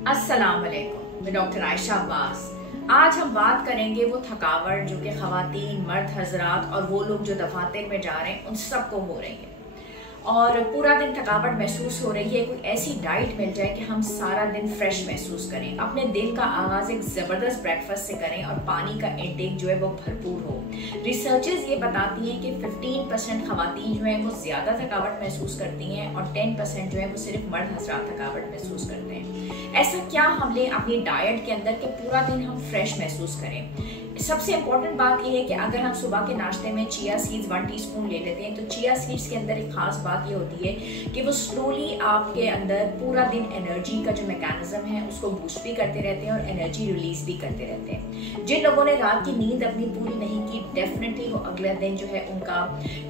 अस्सलाम वालेकुम, मैं डॉक्टर आयशा अब्बास। आज हम बात करेंगे वो थकावट जो कि ख़वातीन, मर्द हजरात और वो लोग जो दफातर में जा रहे हैं उन सबको हो रही है और पूरा दिन थकावट महसूस हो रही है। कोई ऐसी डाइट मिल जाए कि हम सारा दिन फ्रेश महसूस करें, अपने दिन का आगाज एक ज़बरदस्त ब्रेकफास्ट से करें और पानी का इंटेक जो है वो भरपूर हो। रिसर्चेस ये बताती हैं कि 15% ख़वातीन जो है वो ज़्यादा थकावट महसूस करती हैं और 10% जो है वो सिर्फ मर्द हजरात थकावट महसूस करते हैं। ऐसा क्या हम लें अपनी डाइट के अंदर कि पूरा दिन हम फ्रेश महसूस करें? सबसे इम्पोर्टेंट बात यह है कि अगर हम सुबह के नाश्ते में चिया सीड्स 1 टीस्पून ले लेते हैं तो चिया सीड्स के अंदर एक खास बात ये होती है कि वो स्लोली आपके अंदर पूरा दिन एनर्जी का जो मैकेनिज्म है उसको बूस्ट भी करते रहते हैं और एनर्जी रिलीज भी करते रहते हैं। जिन लोगों ने रात की नींद अपनी पूरी नहीं की, डेफिनेटली वो अगला दिन जो है उनका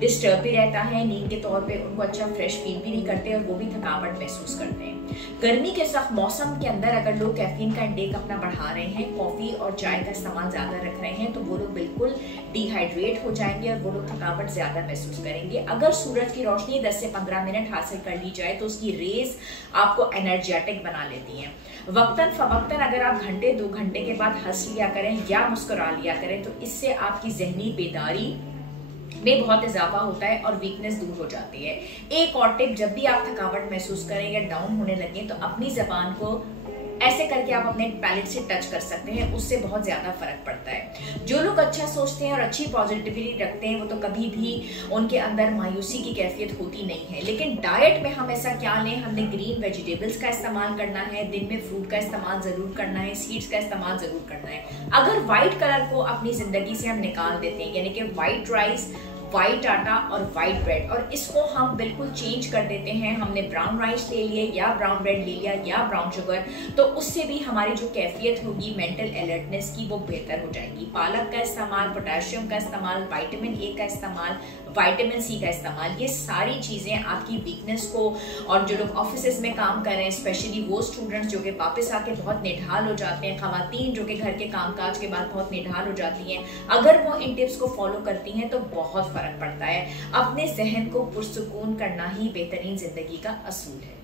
डिस्टर्ब भी रहता है, नींद के तौर पर उनको अच्छा फ्रेश फील भी नहीं करते और वो भी थकावट महसूस करते हैं। गर्मी के सख्त मौसम के अंदर अगर लोग कैफीन का इंटेक अपना बढ़ा रहे हैं, कॉफी और चाय का इस्तेमाल ज्यादा रख रहे हैं, तो वो लोग बिल्कुल डिहाइड्रेट हो जाएंगे और वो लोग थकावट ज्यादा महसूस करेंगे। अगर सूरज की रोशनी 10 से 15 मिनट हासिल कर ली जाए तो उसकी रेज आपको एनर्जेटिक बना लेती हैं। वक्तन फवक्तन अगर आप घंटे 2 घंटे के बाद हंस लिया करें या मुस्कुरा लिया करें तो इससे आपकी जहनी बेदारी में बहुत इजाफा होता है और वीकनेस दूर हो जाती है। एक और टिप, जब भी आप थकावट महसूस करें या डाउन होने लगे तो अपनी जबान को ऐसे करके आप अपने पैलेट से टच कर सकते हैं, उससे बहुत ज्यादा फर्क पड़ता है। जो लोग अच्छा सोचते हैं और अच्छी पॉजिटिविटी रखते हैं वो तो कभी भी उनके अंदर मायूसी की कैफियत होती नहीं है। लेकिन डाइट में हम ऐसा क्या लें? हमने ग्रीन वेजिटेबल्स का इस्तेमाल करना है, दिन में फ्रूट का इस्तेमाल जरूर करना है, सीड्स का इस्तेमाल जरूर करना है। अगर व्हाइट कलर को अपनी जिंदगी से हम निकाल देते हैं, यानी कि व्हाइट राइस, व्हाइट आटा और व्हाइट ब्रेड, और इसको हम बिल्कुल चेंज कर देते हैं, हमने ब्राउन राइस ले लिए या ब्राउन ब्रेड ले लिया या ब्राउन शुगर, तो उससे भी हमारी जो कैफियत होगी मेंटल अलर्टनेस की वो बेहतर हो जाएगी। पालक का इस्तेमाल, पोटेशियम का इस्तेमाल, विटामिन ए का इस्तेमाल, विटामिन सी का इस्तेमाल, ये सारी चीज़ें आपकी वीकनेस को, और जो लोग ऑफिस में काम कर रहे हैं, स्पेशली वो स्टूडेंट्स जो कि वापस आके बहुत निढाल हो जाते हैं, खवातीन जो कि घर के कामकाज के बाद बहुत निढाल हो जाती हैं, अगर वो इन टिप्स को फॉलो करती हैं तो बहुत फर्क पड़ता है। अपने जहन को पुरसुकून करना ही बेहतरीन जिंदगी का असूल है।